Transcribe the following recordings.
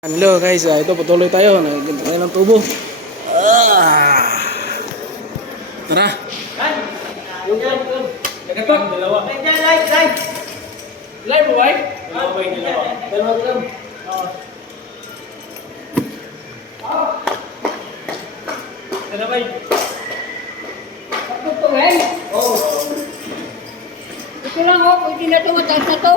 Hello guys, ito patuloy tayo. Nagkakain ng tubo. Ah. Tara. Yung nagatok. Dalawa. Live. Live mo ba? Dalawa ba yung dalawa? Dalawa lang. Oo. Dalawa yun. Pagtutuhin? Oo. Ito lang pwede na ito, mataas na ito.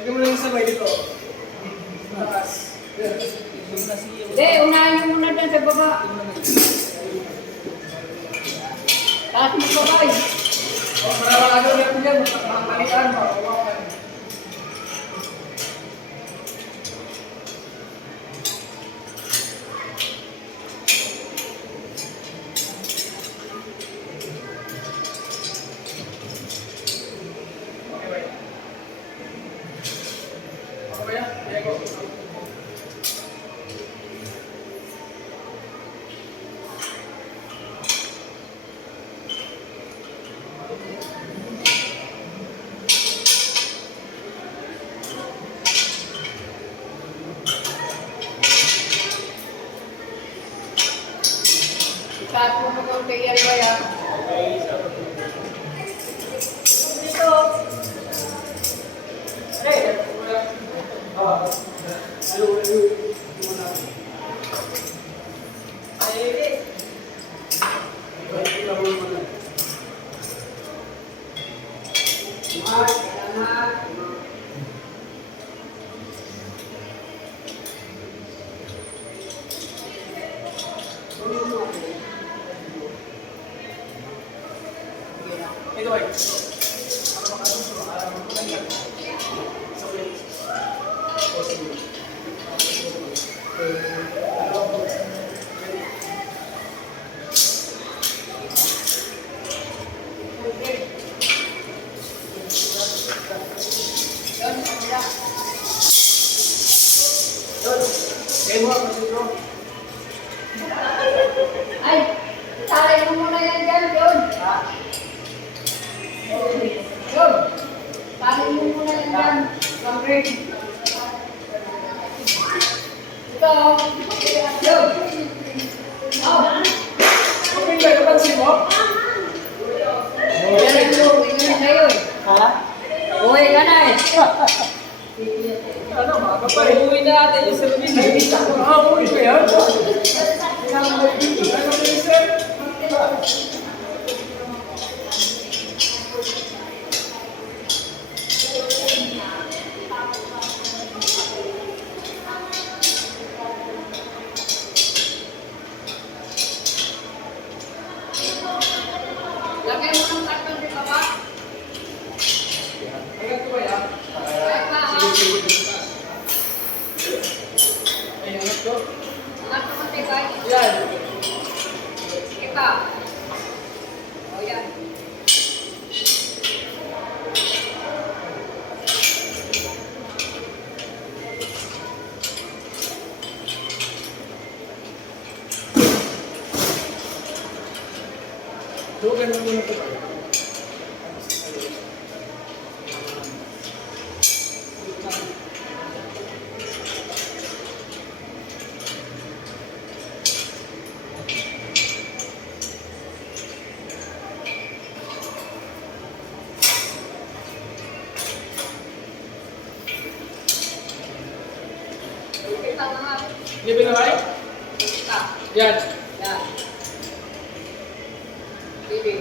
Lagyan mo lang yung sabay dito. Taas. Hindi, unahin niyo muna dyan sa baba. Taas mo pa kayo. Para ano yan yan. Makapalitan mo. Taas mo pa kayo yan ba yan? Dito. Ito ay. Ay, taray mo muna yan dyan, John. John, taray mo muna yan dyan. Langrin. Ito, John. Oh. Kung hindi ka pansin mo? Yan mo, ingin sa'yo eh. Ha? Uwi ka na eh. Ano mga kapay? Uwi na natin yung service. Uwi ko yan. Lagay mo ng karton di baba. Agad ko ba yan? Kahit na ha. Ay, agad ko. Angat mo matigay. Yan. Ika. O yan. Dugan mo muna ito. Ika na nga. Hindi binaway? Ika. Yan. Yan. Bibi.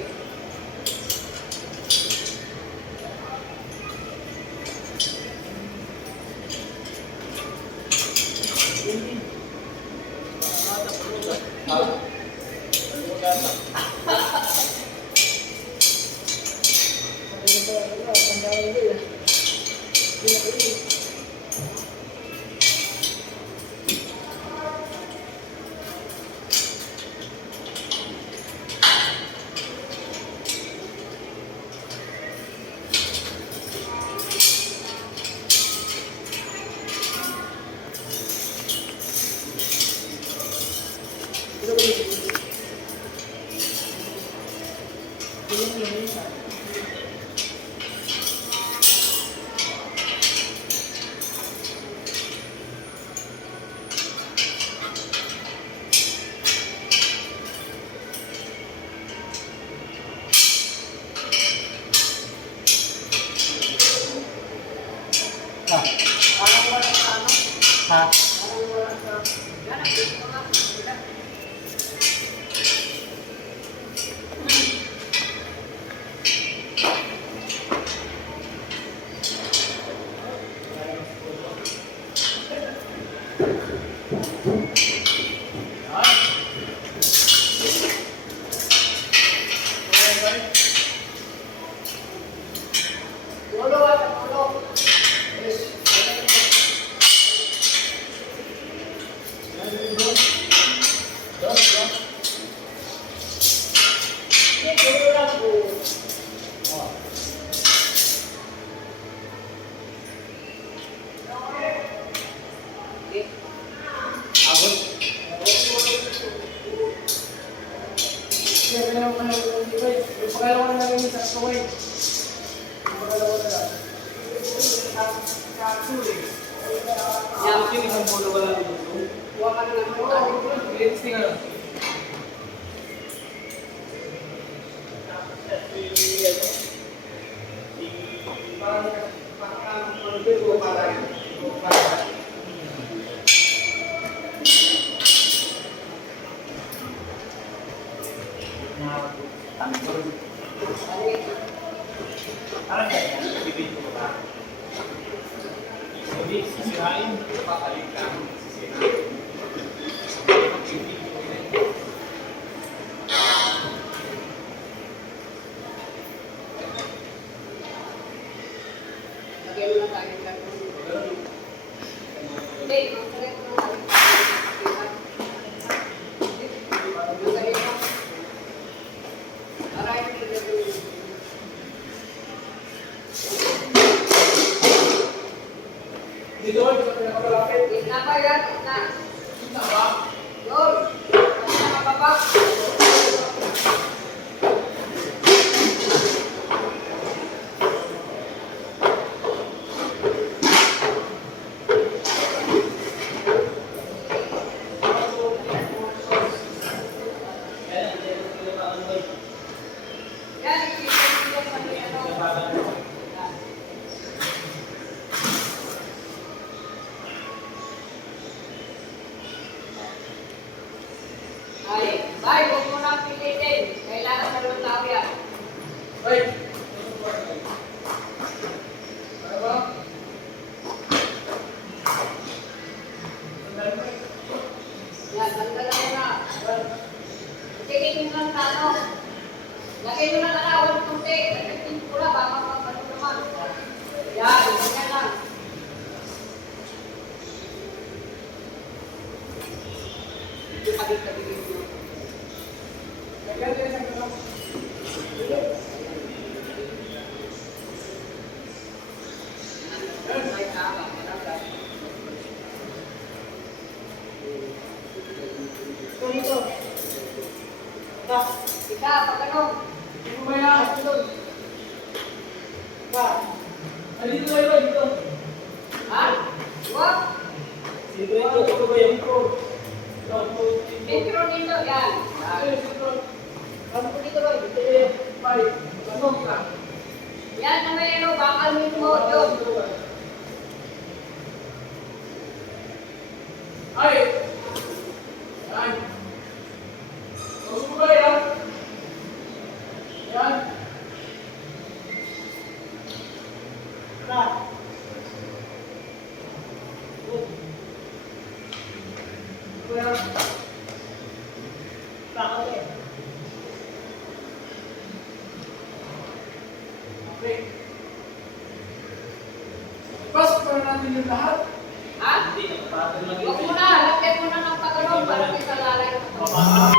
Ha? Bye, huwag mo nang pilitin. Kailangan na ng tao yan. Yan, tanggalan mo na. Tingin mo ng tano. Lagay mo na nakawal kunti. Tingin ko na, baka mapapano naman. Yan, ganyan lang. Ito pagkakabigin mo. Ika, pagkanong. Ha? Wag. Metro dito, yan. Yan na may ano, bakal mo yun. Pasok pa natin yung lahat. Ha? Huwag mo na, lagyan mo na ng pagkanong para may salalay.